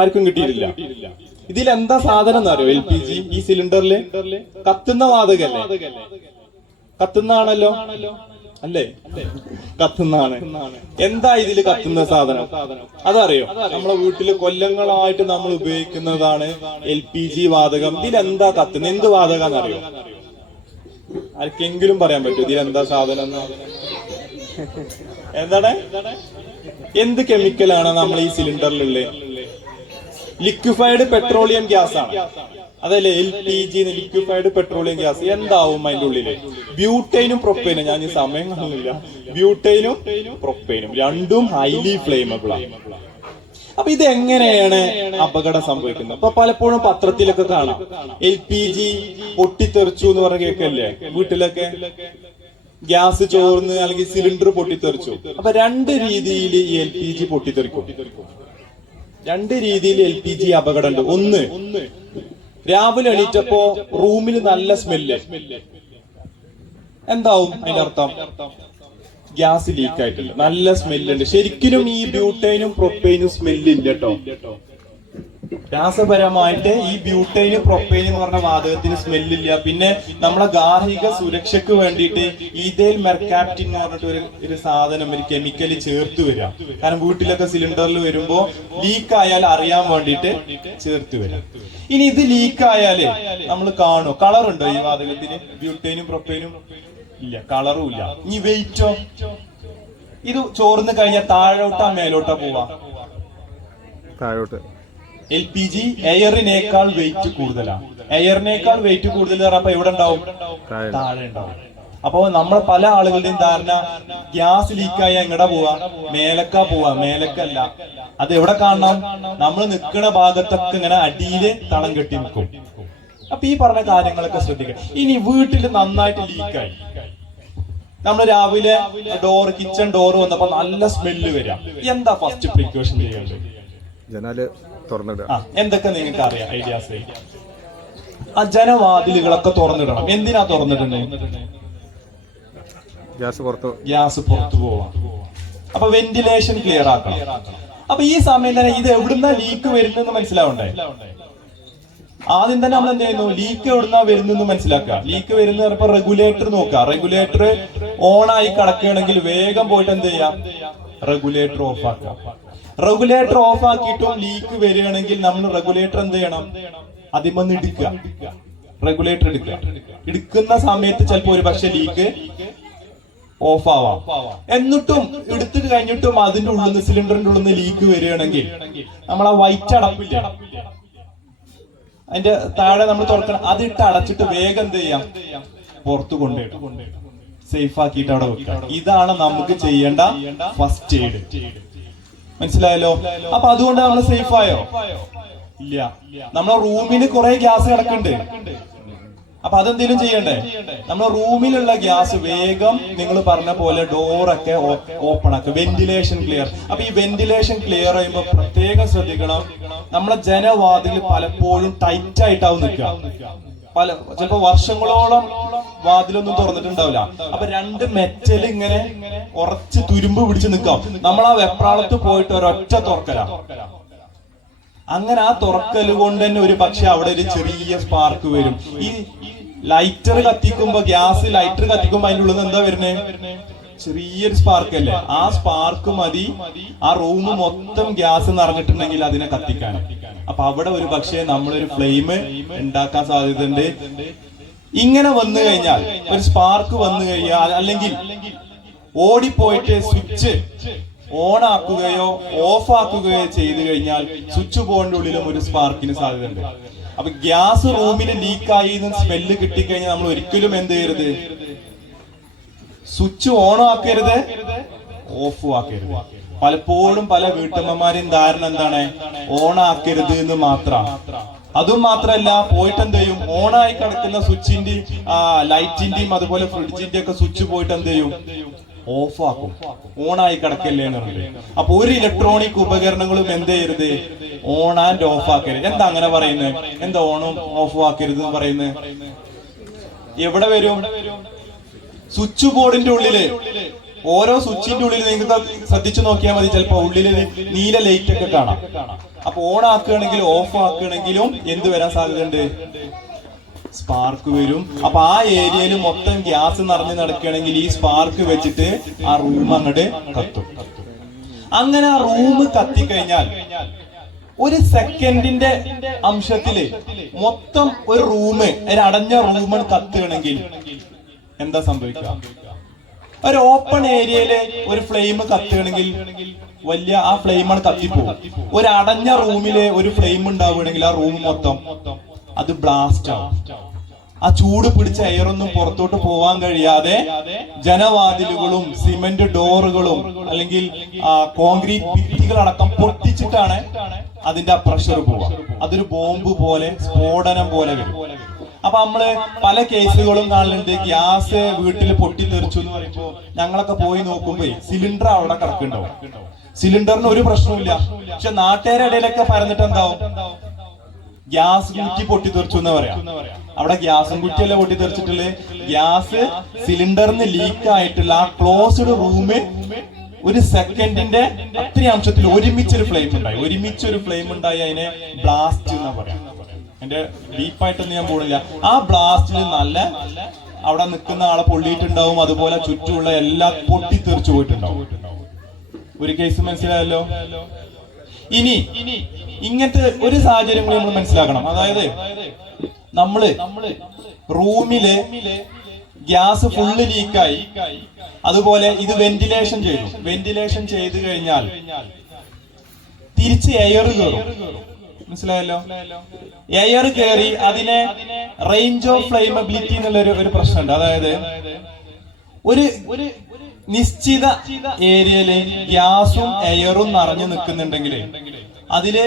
ആർക്കും കിട്ടിയിട്ടില്ല. ഇതിൽ എന്താ സാധനം എന്നറിയോ? LPG ഈ സിലിണ്ടറില് കത്തുന്ന വാതകല്ലേ? കത്തുന്നാണല്ലോ അല്ലേ? കത്തുന്നാണ്. എന്താ ഇതില് കത്തുന്ന സാധനം അതറിയോ? നമ്മളെ വീട്ടില് കൊല്ലങ്ങളായിട്ട് നമ്മൾ ഉപയോഗിക്കുന്നതാണ് LPG വാതകം. ഇതിലെന്താ കത്തുന്നത്? എന്ത് വാതകാന്നറിയോ? ആർക്കെങ്കിലും പറയാൻ പറ്റുമോ ഇതിലെന്താ സാധനം? എന്താണ്? എന്ത് കെമിക്കലാണ് നമ്മൾ ഈ സിലിണ്ടറിലുള്ളത്? ലിക്വിഫൈഡ് പെട്രോളിയം ഗ്യാസ് ആണ്. അതല്ലേ LPG, ലിക്വിഫൈഡ് പെട്രോളിയം ഗ്യാസ്. എന്താവും അതിന്റെ ഉള്ളില്? ബ്യൂട്ടൈനും പ്രൊപ്പൈനും. ഞാൻ ഈ സമയം കാണുന്നില്ല. ബ്യൂട്ടൈനും പ്രൊപ്പൈനും രണ്ടും ഹൈലി ഫ്ലെയിമബിൾ ആണ്. അപ്പൊ ഇത് എങ്ങനെയാണ് അപകടം സംഭവിക്കുന്നത്? അപ്പൊ പലപ്പോഴും പത്രത്തിലൊക്കെ കാണാം LPG പൊട്ടിത്തെറിച്ചു എന്ന് പറഞ്ഞ കേൾക്കല്ലേ വീട്ടിലൊക്കെ? ഗ്യാസ് ചോർന്ന് അല്ലെങ്കിൽ സിലിണ്ടർ പൊട്ടിത്തെറിച്ചു. അപ്പൊ രണ്ട് രീതിയിൽ ഈ LPG പൊട്ടിത്തെറിക്കും. രണ്ട് രീതിയിൽ LPG അപകടമുണ്ട്. ഒന്ന്, രാവിലെ എണീറ്റപ്പോ റൂമിൽ നല്ല സ്മെല്ല്. എന്താവും അതിന്റെ അർത്ഥം? ഗ്യാസ് ലീക്ക് ആയിട്ടുണ്ട്, നല്ല സ്മെല്ലുണ്ട്. ശരിക്കും ഈ ബ്യൂട്ടൈനും പ്രൊപ്പൈനും സ്മെല്ലില്ല കേട്ടോ. രാസപരമായിട്ട് ഈ ബ്യൂട്ടൈനും പ്രൊപ്പൈനും എന്ന് പറഞ്ഞ വാതകത്തിന് സ്മെല്ലില്ല. പിന്നെ നമ്മളെ ഗാർഹിക സുരക്ഷയ്ക്ക് വേണ്ടിയിട്ട് ഈഥൈൽ മെർകാപ്റ്റിൻ എന്ന് പറഞ്ഞിട്ട് ഒരു സാധനം, ഒരു കെമിക്കല് ചേർത്ത് വരിക. കാരണം വീട്ടിലൊക്കെ സിലിണ്ടറിൽ വരുമ്പോ ലീക്ക് ആയാൽ അറിയാൻ വേണ്ടിയിട്ട് ചേർത്ത് വരിക. ഇനി ഇത് ലീക്ക് ആയാല് നമ്മൾ കാണും. കളർ ഉണ്ടോ ഈ വാതകത്തിന്? ബ്യൂട്ടൈനും പ്രൊപ്പൈനും ഇല്ല, കളറും ഇല്ല. ഇനി വെയിറ്റോ? ഇത് ചോർന്ന് കഴിഞ്ഞാൽ താഴോട്ടാ മേലോട്ടാ പോവാ? താഴോട്ട്. LPG എയറിനേക്കാൾ വെയിറ്റ് കൂടുതലാണ്. എയറിനേക്കാൾ വെയിറ്റ് കൂടുതൽ പറഞ്ഞപ്പോ എവിടെ ഉണ്ടാവും? താഴെ ഉണ്ടാവും. അപ്പൊ നമ്മൾ പല ആളുകളുടെയും ധാരണ ഗ്യാസ് ലീക്കായി എങ്ങടാ പോവാ? മേലക്കാ പോവാ. മേലക്കല്ല. അത് എവിടെ കാണണം? നമ്മൾ നിൽക്കുന്ന ഭാഗത്തൊക്കെ ഇങ്ങനെ അടിയില് തളം കെട്ടി നിൽക്കും. അപ്പൊ ഈ പറഞ്ഞ കാര്യങ്ങളൊക്കെ ശ്രദ്ധിക്കുക. ഇനി വീട്ടിൽ നന്നായിട്ട് ലീക്കായി, നമ്മൾ രാവിലെ കിച്ചൺ ഡോർ വന്നപ്പോ നല്ല സ്മെല്ല് വരാം. എന്താ ഫസ്റ്റ് പ്രിക്കോഷൻ ചെയ്യേണ്ടത്? ജനാല് തുറന്നിടുക. എന്തൊക്കെ നിങ്ങൾക്ക് അറിയാം ഐഡിയാസ്? ആ ജനവാതിലുകളൊക്കെ തുറന്നിടണം. എന്തിനാ തുറന്നിടുന്നത്? ഗ്യാസ് പുറത്തു പോവാം. അപ്പൊ വെന്റിലേഷൻ ക്ലിയർ ആക്കണം. അപ്പൊ ഈ സമയം തന്നെ ഇത് എവിടുന്ന ലീക്ക് വരുന്നെന്ന് മനസ്സിലാവണ്ടേ? ആദ്യം തന്നെ നമ്മൾ എന്ത് ചെയ്യുന്നു? ലീക്ക് എവിടുന്നാ വരുന്നെന്ന് മനസ്സിലാക്കുക. ലീക്ക് വരുന്ന ചിലപ്പോ റെഗുലേറ്റർ നോക്കുക. റെഗുലേറ്റർ ഓൺ ആയി കിടക്കുകയാണെങ്കിൽ വേഗം പോയിട്ട് എന്ത് ചെയ്യാം? റെഗുലേറ്റർ ഓഫ് ആക്കുക. റെഗുലേറ്റർ ഓഫ് ആക്കിയിട്ടും ലീക്ക് വരികയാണെങ്കിൽ നമ്മൾ റെഗുലേറ്റർ എന്ത് ചെയ്യണം? അതിമന്ന് എടുക്കുക. റെഗുലേറ്റർ എടുക്കുക. എടുക്കുന്ന സമയത്ത് ചിലപ്പോ ഒരു പക്ഷെ ലീക്ക് ഓഫ് ആവാം. എന്നിട്ടും എടുത്തിട്ട് കഴിഞ്ഞിട്ടും അതിന്റെ ഉള്ളിൽ നിന്ന്, സിലിണ്ടറിന്റെ ഉള്ളിൽ നിന്ന് ലീക്ക് വരികയാണെങ്കിൽ നമ്മൾ ആ വൈറ്റ് അടപ്പില്ല, അതിന്റെ താഴെ നമ്മൾ തുറക്കണം. അതിട്ട് അടച്ചിട്ട് വേഗം എന്ത് ചെയ്യാം? പുറത്തു കൊണ്ടുപോയിട്ട് സേഫ് ആക്കിയിട്ട് അവിടെ വെക്കാം. ഇതാണ് നമുക്ക് ചെയ്യേണ്ട ഫസ്റ്റ് എയ്ഡ്. മനസ്സിലായല്ലോ? അപ്പൊ അതുകൊണ്ട് നമ്മൾ സേഫ് ആയോ? ഇല്ല. നമ്മളെ റൂമിന് കുറെ ഗ്യാസ് കിടക്കുന്നുണ്ട്. അപ്പൊ അതെന്തെങ്കിലും ചെയ്യണ്ടേ? നമ്മുടെ റൂമിലുള്ള ഗ്യാസ് വേഗം നിങ്ങൾ പറഞ്ഞ പോലെ ഡോറൊക്കെ ഓപ്പൺ ആക്കുക. Ventilation clear. അപ്പൊ ഈ വെന്റിലേഷൻ ക്ലിയർ ചെയ്യുമ്പോൾ പ്രത്യേകം ശ്രദ്ധിക്കണം. നമ്മളെ ജനവാതിൽ പലപ്പോഴും ടൈറ്റ് ആയിട്ടാവും നിൽക്കുക. ചിലപ്പോ വർഷങ്ങളോളം വാതിലൊന്നും തുറന്നിട്ടുണ്ടാവില്ല. അപ്പൊ രണ്ട് മെറ്റൽ ഇങ്ങനെ ഉറച്ച് തുരുമ്പ് പിടിച്ച് നിൽക്കാം. നമ്മൾ ആ വെപ്രാളത്ത് പോയിട്ട് ഒരൊറ്റ തുറക്കല. അങ്ങനെ ആ തുറക്കല് കൊണ്ട് തന്നെ ഒരു പക്ഷെ അവിടെ ഒരു ചെറിയ സ്പാർക്ക് വരും. ഈ ലൈറ്റർ കത്തിക്കുമ്പോ, ഗ്യാസ് ലൈറ്റർ കത്തിക്കുമ്പോ അതിൻ്റെ ഉള്ളിൽ നിന്ന് എന്താ വരുന്നത്? ചെറിയൊരു സ്പാർക്ക് അല്ലേ? ആ സ്പാർക്ക് മതി ആ റൂം മൊത്തം ഗ്യാസ് നിറഞ്ഞിട്ടുണ്ടെങ്കിൽ അതിനെ കത്തിക്കാൻ. അപ്പൊ അവിടെ ഒരു പക്ഷേ നമ്മളൊരു ഫ്ലെയിം ഉണ്ടാക്കാൻ സാധ്യതയുണ്ട്. ഇങ്ങനെ വന്നു കഴിഞ്ഞാൽ, ഒരു സ്പാർക്ക് വന്നു കഴിഞ്ഞാൽ, അല്ലെങ്കിൽ ഓടിപ്പോയിട്ട് സ്വിച്ച് ഓൺ ആക്കുകയോ ഓഫ് ആക്കുകയോ ചെയ്തു കഴിഞ്ഞാൽ സ്വിച്ച് ബോർഡിന്റെ ഉള്ളിലും ഒരു സ്പാർക്കിന് സാധ്യതയുണ്ട്. അപ്പൊ ഗ്യാസ് റൂമിൽ ലീക്കായി സ്മെല്ല് കിട്ടിക്കഴിഞ്ഞാൽ നമ്മൾ ഒരിക്കലും എന്ത് ചെയ്യരുത്? സ്വിച്ച് ഓൺ ആക്കരുത്, ഓഫ് ആക്കരുത്. പലപ്പോഴും പല വീട്ടമ്മമാരെയും ധാരണ എന്താണ്? ഓൺ ആക്കരുത് എന്ന് മാത്രം. അതും മാത്രല്ല, പോയിട്ട് എന്ത് ചെയ്യും? ഓണായി കിടക്കുന്ന സ്വിച്ചിന്റെയും ലൈറ്റിന്റെയും അതുപോലെ ഫ്രിഡ്ജിന്റെ ഒക്കെ സ്വിച്ച് പോയിട്ട് എന്ത് ചെയ്യും? ഓഫ് ആക്കും. ഓണായി കിടക്കല്ലേ എന്ന് പറഞ്ഞിട്ട്. അപ്പൊ ഒരു ഇലക്ട്രോണിക് ഉപകരണങ്ങളും എന്ത് ചെയ്യരുത്? ഓൺ ആൻഡ് ഓഫ് ആക്കരുത്. എന്താ അങ്ങനെ പറയുന്നത്? എന്താ ഓണും ഓഫും ആക്കരുത് എന്ന് പറയുന്നത്? എവിടെ വരും? സ്വിച്ച് ബോർഡിന്റെ ഉള്ളില് ഓരോ സ്വിച്ചിന്റെ ഉള്ളിൽ നിങ്ങൾക്ക് ശ്രദ്ധിച്ചു നോക്കിയാൽ മതി, ചിലപ്പോ ഉള്ളിൽ നീല ലൈറ്റ് ഒക്കെ കാണാം. അപ്പൊ ഓൺ ആക്കുകയാണെങ്കിലും ഓഫ് ആക്കുകയാണെങ്കിലും എന്ത് വരാൻ സാധ്യതയുണ്ട്? സ്പാർക്ക് വരും. അപ്പൊ ആ ഏരിയയിൽ മൊത്തം ഗ്യാസ് നിറഞ്ഞു നടക്കുകയാണെങ്കിൽ ഈ സ്പാർക്ക് വെച്ചിട്ട് ആ റൂം അങ്ങോട്ട് കത്തും. അങ്ങനെ ആ റൂം കത്തിക്കഴിഞ്ഞാൽ ഒരു സെക്കൻഡിന്റെ അംശത്തില് മൊത്തം ഒരു റൂമ്, ഒരു അടഞ്ഞ റൂമ് കത്തുകയാണെങ്കിൽ എന്താ സംഭവിക്കുക? ഒരു ഓപ്പൺ ഏരിയയില് ഒരു ഫ്ലെയിം കത്തുകയാണെങ്കിൽ വലിയ ആ ഫ്ലെയിമാണ് കത്തിപ്പോകും. ഒരു അടഞ്ഞ റൂമില് ഒരു ഫ്ലെയിം ഉണ്ടാവുകയാണെങ്കിൽ ആ റൂം മൊത്തം അത് ബ്ലാസ്റ്റ് ആവും. ആ ചൂട് പിടിച്ച എയറൊന്നും പുറത്തോട്ട് പോവാൻ കഴിയാതെ ജനവാതിലുകളും സിമന്റ് ഡോറുകളും അല്ലെങ്കിൽ കോൺക്രീറ്റ് ഭിത്തികളടക്കം പൊട്ടിച്ചിട്ടാണ് അതിന്റെ ആ പ്രഷർ പോവുക. അതൊരു ബോംബ് പോലെ, സ്ഫോടനം പോലെ വരും. അപ്പൊ നമ്മള് പല കേസുകളും കാണലുണ്ട്, ഗ്യാസ് വീട്ടിൽ പൊട്ടിത്തെറിച്ചു എന്ന് പറയുമ്പോ ഞങ്ങളൊക്കെ പോയി നോക്കുമ്പോ സിലിണ്ടർ അവിടെ കിടക്കുന്നുണ്ടാവും. സിലിണ്ടറിന് ഒരു പ്രശ്നവുമില്ല. പക്ഷെ നാട്ടുകാരുടെ ഇടയിലൊക്കെ പരന്നിട്ട് എന്താവും? ഗ്യാസ് കുറ്റി പൊട്ടിത്തെറിച്ചു എന്ന് പറയാം. അവിടെ ഗ്യാസും കുറ്റിയല്ല പൊട്ടിത്തെറിച്ചിട്ടുള്ളത്, ഗ്യാസ് സിലിണ്ടറിന് ലീക്ക് ആയിട്ടുള്ള ആ ക്ലോസ്ഡ് റൂമ് ഒരു സെക്കൻഡിന്റെ അത്രയും അംശത്തിൽ ഒരുമിച്ചൊരു ഫ്ലെയിം ഉണ്ടായി അതിനെ ബ്ലാസ്റ്റ് എന്ന് പറയാം. എന്റെ ഡീപ്പായിട്ടൊന്നും ഞാൻ പോണില്ല. ആ ബ്ലാസ്റ്റിൽ നല്ല അവിടെ നിൽക്കുന്ന ആളെ പൊള്ളിയിട്ടുണ്ടാവും, അതുപോലെ ചുറ്റുമുള്ള എല്ലാ പൊട്ടിത്തെറിച്ചു പോയിട്ടുണ്ടാവും. ഒരു കേസ് മനസ്സിലായല്ലോ. ഇനി ഇങ്ങനത്തെ ഒരു സാഹചര്യം കൂടി നമ്മൾ മനസ്സിലാക്കണം. അതായത് നമ്മള് റൂമില് ഗ്യാസ് ഫുള്ള് ലീക്കായി, അതുപോലെ ഇത് വെന്റിലേഷൻ ചെയ്തു കഴിഞ്ഞാൽ തിരിച്ച് എയർ കയറും. മനസ്സിലായല്ലോ. എയർ കയറി അതിനെ റേഞ്ച് ഓഫ് ഫ്ലെയിമബിലിറ്റി എന്നുള്ള ഒരു പ്രശ്നമുണ്ട്. അതായത് ഒരു നിശ്ചിത ഏരിയയില് ഗ്യാസും എയറും നിറഞ്ഞു നിൽക്കുന്നുണ്ടെങ്കിൽ അതില്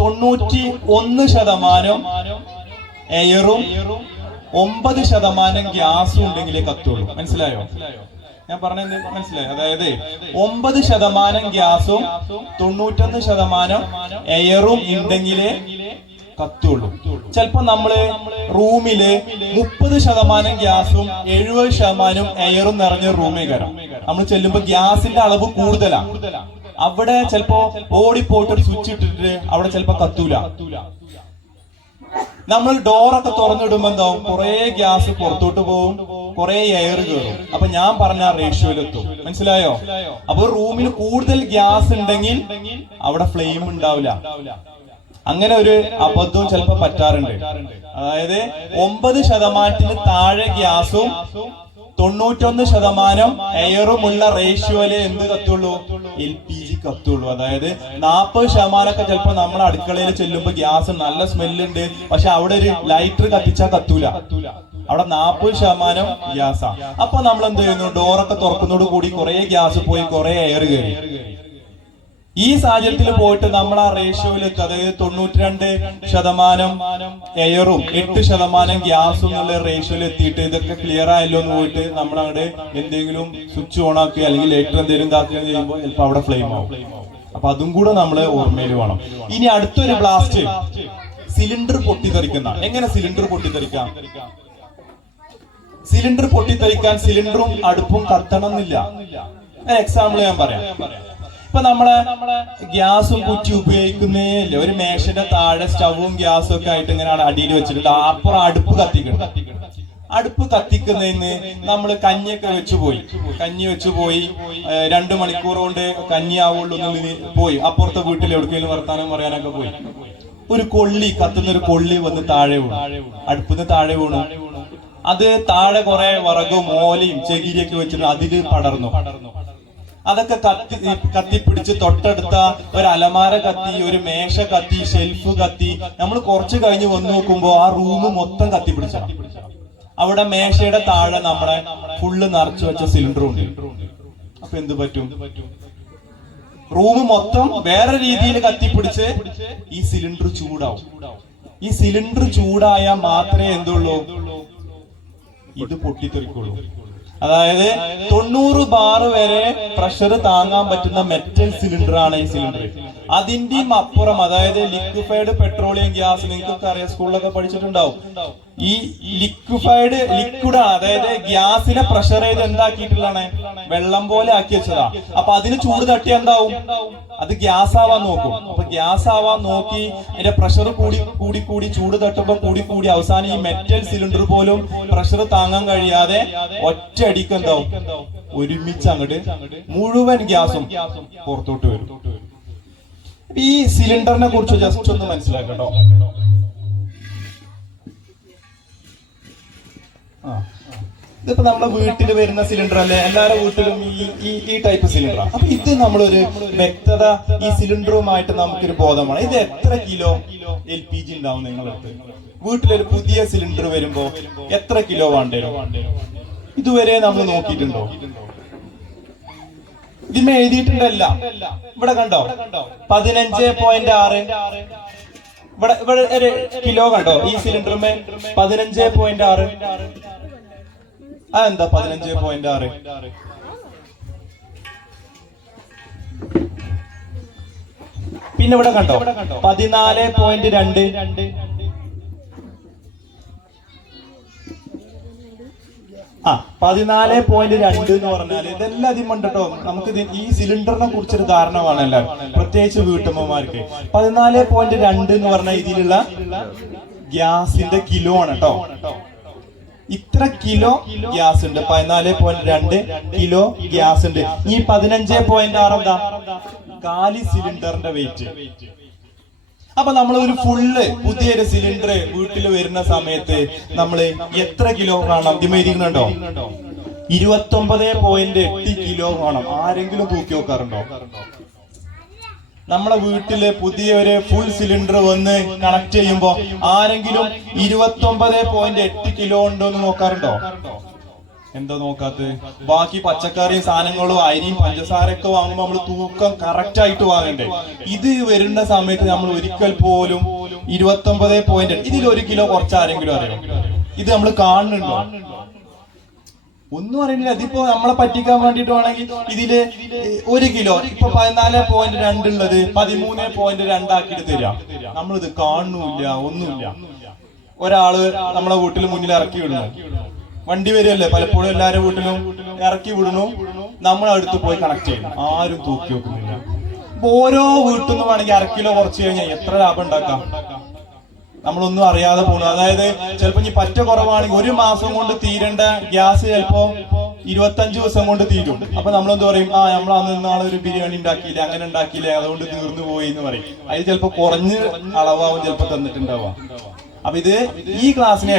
91% എയറും 9% ഗ്യാസും ഉണ്ടെങ്കിലേ കത്തുള്ളൂ. മനസ്സിലായോ? ഞാൻ പറഞ്ഞത് മനസ്സിലായോ? അതായത് 9% ഗ്യാസും 91% എയറും ഉണ്ടെങ്കിലേ കത്തുള്ളൂ. ചിലപ്പോ നമ്മള് റൂമില് 30% ഗ്യാസും 70% എയറും നിറഞ്ഞ റൂമേ കയറാം. നമ്മൾ ചെല്ലുമ്പോ ഗ്യാസിന്റെ അളവ് കൂടുതലാണ്. അവിടെ ചിലപ്പോ ഓടിപ്പോയിട്ട് ഒരു സ്വിച്ച് ഇട്ടിട്ട് അവിടെ ചിലപ്പോ കത്തൂല. നമ്മൾ ഡോറൊക്കെ തുറന്നിടുമ്പോ എന്താവും? കുറെ ഗ്യാസ് പുറത്തോട്ട് പോവും, കുറെ എയർ കയറും. അപ്പൊ ഞാൻ പറഞ്ഞ റേഷ്യോയിലെത്തും. മനസ്സിലായോ? അപ്പൊ റൂമിൽ കൂടുതൽ ഗ്യാസ് ഉണ്ടെങ്കിൽ അവിടെ ഫ്ലെയിം ഉണ്ടാവില്ല. അങ്ങനെ ഒരു അബദ്ധവും ചിലപ്പോ പറ്റാറുണ്ട്. അതായത് 9% താഴെ ഗ്യാസും 91% എയറുമുള്ള റേഷ്യോയില് എന്ത് കത്തുള്ളൂ? LPG കത്തുള്ളൂ. അതായത് 40% ഒക്കെ ചിലപ്പോ നമ്മൾ അടുക്കളയിൽ ചെല്ലുമ്പോ ഗ്യാസ് നല്ല സ്മെല്ലുണ്ട്, പക്ഷെ അവിടെ ഒരു ലൈറ്റർ കത്തിച്ചാൽ കത്തൂല. അവിടെ 40% ഗ്യാസാ. അപ്പൊ നമ്മൾ എന്ത് ചെയ്യുന്നു? ഡോറൊക്കെ തുറക്കുന്നതോട് കൂടി കുറെ ഗ്യാസ് പോയി, കുറെ എയർ കയറി. ഈ സാഹചര്യത്തിൽ പോയിട്ട് നമ്മൾ ആ റേഷ്യോയിലെത്തും. അതായത് 92% എയറും 8% ഗ്യാസും എന്നുള്ള റേഷ്യോയിൽ എത്തിയിട്ട് ഇതൊക്കെ ക്ലിയർ ആയല്ലോ എന്ന് പോയിട്ട് നമ്മൾ അവിടെ എന്തെങ്കിലും സ്വിച്ച് ഓൺ ആക്കുക അല്ലെങ്കിൽ ലൈറ്റർ എന്തെങ്കിലും ഇതാക്കുക ചെയ്യുമ്പോൾ ചിലപ്പോൾ അവിടെ ഫ്ലെയിം ആവും. അപ്പൊ അതും കൂടെ നമ്മള് ഓർമ്മയിൽ വേണം. ഇനി അടുത്തൊരു ബ്ലാസ്റ്റ്, സിലിണ്ടർ പൊട്ടിത്തെറിക്കുന്ന. എങ്ങനെ സിലിണ്ടർ പൊട്ടിത്തെറിക്കാം? സിലിണ്ടർ പൊട്ടിത്തെറിക്കാൻ സിലിണ്ടറും അടുപ്പും കത്തണം എന്നില്ല. എക്സാമ്പിൾ ഞാൻ പറയാം. ഇപ്പൊ നമ്മളെ ഗ്യാസും കുറ്റി ഉപയോഗിക്കുന്നേ ഇല്ല. ഒരു മേശയുടെ താഴെ സ്റ്റവും ഗ്യാസും ഒക്കെ ആയിട്ട് ഇങ്ങനെ അടിയിൽ വെച്ചിട്ടുണ്ട്. അപ്പുറം അടുപ്പ് കത്തിക്കണം. അടുപ്പ് കത്തിക്കുന്നതിന് നമ്മൾ കഞ്ഞിയൊക്കെ വെച്ചുപോയി 2 മണിക്കൂർ കൊണ്ട് കഞ്ഞി ആവുള്ളൂ പോയി അപ്പുറത്തെ വീട്ടിൽ എവിടേക്കെങ്കിലും വർത്താനം പറയാനൊക്കെ പോയി. ഒരു കൊള്ളി, കത്തുന്ന ഒരു കൊള്ളി വന്ന് താഴെ വീണു, അടുപ്പിന്ന് താഴെ വീണു. അത് താഴെ കുറെ വിറകും ഓലയും ചകിരിയൊക്കെ വെച്ചിട്ട് അതില് പടർന്നു. അതൊക്കെ കത്തിപ്പിടിച്ച് തൊട്ടടുത്ത ഒരു അലമാര കത്തി, ഒരു മേശ കത്തി, ഷെൽഫ് കത്തി. നമ്മൾ കുറച്ച് കഴിഞ്ഞ് വന്ന് നോക്കുമ്പോ ആ റൂം മൊത്തം കത്തിപ്പിടിച്ച. അവിടെ മേശയുടെ താഴെ നമ്മളെ ഫുള്ള് നിറച്ചു വെച്ച സിലിണ്ടർ ഉണ്ട്. അപ്പൊ എന്ത് പറ്റും? റൂം മൊത്തം വേറെ രീതിയിൽ കത്തിപ്പിടിച്ച് ഈ സിലിണ്ടർ ചൂടാവും. ഈ സിലിണ്ടർ ചൂടായാൽ മാത്രമേ എന്തുള്ളൂ? ഇത് പൊട്ടിത്തെറിക്കുള്ളൂ. അതായത് 90 ബാർ വരെ പ്രഷർ താങ്ങാൻ പറ്റുന്ന മെറ്റൽ സിലിണ്ടർ ആണ് ഈ സിലിണ്ടർ. അതിന്റെയും അപ്പുറം, അതായത് ലിക്വിഫൈഡ് പെട്രോളിയം ഗ്യാസ്, നിങ്ങൾക്കൊക്കെ അറിയാം, സ്കൂളിലൊക്കെ പഠിച്ചിട്ടുണ്ടാവും. ഈ ലിക്വിഡ് ആണ്, അതായത് ഗ്യാസിനെ പ്രഷർ ചെയ്ത് എന്താക്കിയിട്ടുള്ളതാണ്, വെള്ളം പോലെ ആക്കി വെച്ചതാ. അപ്പൊ അതിന് ചൂട് തട്ടി എന്താവും, അത് ഗ്യാസ് ആവാൻ നോക്കും. അപ്പൊ ഗ്യാസ് ആവാൻ നോക്കി അതിന്റെ പ്രഷർ കൂടി ചൂട് തട്ടുമ്പോ കൂടി അവസാനം ഈ മെറ്റൽ സിലിണ്ടർ പോലും പ്രഷർ താങ്ങാൻ കഴിയാതെ ഒറ്റയടിക്ക് എന്താവും, ഒരുമിച്ച് അങ്ങോട്ട് മുഴുവൻ ഗ്യാസും പുറത്തോട്ട് വരും. ഈ സിലിണ്ടറിനെ കുറിച്ച് ജസ്റ്റ് ഒന്ന് മനസ്സിലാക്കട്ടോ. ഇതിപ്പോ നമ്മുടെ വീട്ടിൽ വരുന്ന സിലിണ്ടർ അല്ലേ, എല്ലാവരുടെ വീട്ടിലും ഈ ടൈപ്പ് സിലിണ്ടറാണ്. അപ്പൊ ഇത് നമ്മളൊരു വ്യക്തത ഈ സിലിണ്ടറുമായിട്ട് നമുക്കൊരു ബോധമാണ്. ഇത് എത്ര കിലോ LPG ഉണ്ടാവും നിങ്ങളടുത്ത്? വീട്ടിലൊരു പുതിയ സിലിണ്ടർ വരുമ്പോ എത്ര കിലോ വേണ്ടേരും? ഇതുവരെ നമ്മൾ നോക്കിയിട്ടുണ്ടോ? ഇതിമേ എഴുതിയിട്ടുണ്ടല്ല. ഇവിടെ കണ്ടോ 15.6. ഇവിടെ ഒരു കിലോ കണ്ടോ ഈ സിലിണ്ടറിമേ 15.6. അതെന്താ 15.6? പിന്നെ ഇവിടെ കണ്ടോ 14.2. ആ 14.2 എന്ന് പറഞ്ഞാല് ഇതെല്ലാം അതിൽ ഉണ്ടോ. നമുക്ക് ഈ സിലിണ്ടറിനെ കുറിച്ചൊരു ധാരണ വേണം എല്ലാവരും, പ്രത്യേകിച്ച് വീട്ടമ്മമാർക്ക്. 14.2 എന്ന് പറഞ്ഞാൽ ഇതിലുള്ള ഗ്യാസിന്റെ കിലോ ആണ് കേട്ടോ. ഇത്ര കിലോ ഗ്യാസ് ഉണ്ട്, 14.2 കിലോ ഗ്യാസ് ഉണ്ട്. ഈ 15.6 എന്താ, കാലി സിലിണ്ടറിന്റെ വെയിറ്റ്. അപ്പൊ നമ്മൾ ഒരു ഫുള്ള് പുതിയൊരു സിലിണ്ടർ വീട്ടിൽ വരുന്ന സമയത്ത് നമ്മൾ എത്ര കിലോ കാണണം? ഇതിമേരിക്കുന്നുണ്ടോ 29.8 കിലോ കാണണം. ആരെങ്കിലും തൂക്കി നോക്കാറുണ്ടോ? നമ്മളെ വീട്ടില് പുതിയ ഒരു ഫുൾ സിലിണ്ടർ വന്ന് കണക്ട് ചെയ്യുമ്പോ ആരെങ്കിലും 29.8 കിലോ ഉണ്ടോ എന്ന് നോക്കാറുണ്ടോ? എന്താ നോക്കാത്തത്? ബാക്കി പച്ചക്കറിയും സാധനങ്ങളും അരിയും പഞ്ചസാരയൊക്കെ വാങ്ങുമ്പോ നമ്മള് തൂക്കം കറക്റ്റ് ആയിട്ട് വാങ്ങണ്ടേ? ഇത് വരുന്ന സമയത്ത് നമ്മൾ ഒരിക്കൽ പോലും 29.8, ഇതിൽ 1 കിലോ കുറച്ച് ആരെങ്കിലും അറിയാം? ഇത് നമ്മൾ കാണുന്നുണ്ടോ? ഒന്നും അറിയില്ല. അതിപ്പോ നമ്മളെ പറ്റിക്കാൻ വേണ്ടിട്ട് വേണമെങ്കിൽ ഇതില് 1 കിലോ ഇപ്പൊ 14.2 ഉള്ളത് 13.2 ആക്കിയിട്ട് തരാം. നമ്മളിത് കാണുന്നില്ല, ഒന്നുമില്ല. ഒരാള് നമ്മളെ വീട്ടിൽ മുന്നിൽ ഇറക്കി വിടുന്നു, വണ്ടി വരികയല്ലേ പലപ്പോഴും എല്ലാവരുടെ വീട്ടിലും, ഇറക്കി വിടുന്നു, നമ്മളടുത്ത് പോയി കണക്ട് ചെയ്യുന്നു, ആരും തൂക്കി വെക്കുന്നില്ല. ഓരോ വീട്ടിൽ നിന്ന് വേണമെങ്കിൽ 1 കിലോ കുറച്ച് കഴിഞ്ഞാൽ എത്ര ലാഭം ഉണ്ടാക്കാം? നമ്മളൊന്നും അറിയാതെ പോണു. അതായത് ചിലപ്പോ ഇനി പറ്റ കുറവാണെങ്കിൽ 1 മാസം കൊണ്ട് തീരേണ്ട ഗ്യാസ് ചിലപ്പോ 25 ദിവസം കൊണ്ട് തീരും. അപ്പൊ നമ്മളെന്ത് പറയും, നമ്മൾ അന്ന് നാളെ ഒരു ബിരിയാണി ഉണ്ടാക്കിയില്ലേ, അങ്ങനെ ഉണ്ടാക്കിയില്ലേ, അതുകൊണ്ട് തീർന്നു പോയി എന്ന് പറയും. അതിൽ ചിലപ്പോ കുറഞ്ഞ് അളവാവും ചിലപ്പോ തന്നിട്ടുണ്ടാവാം. അപ്പൊ ഇത് ഈ ക്ലാസ്സിനെ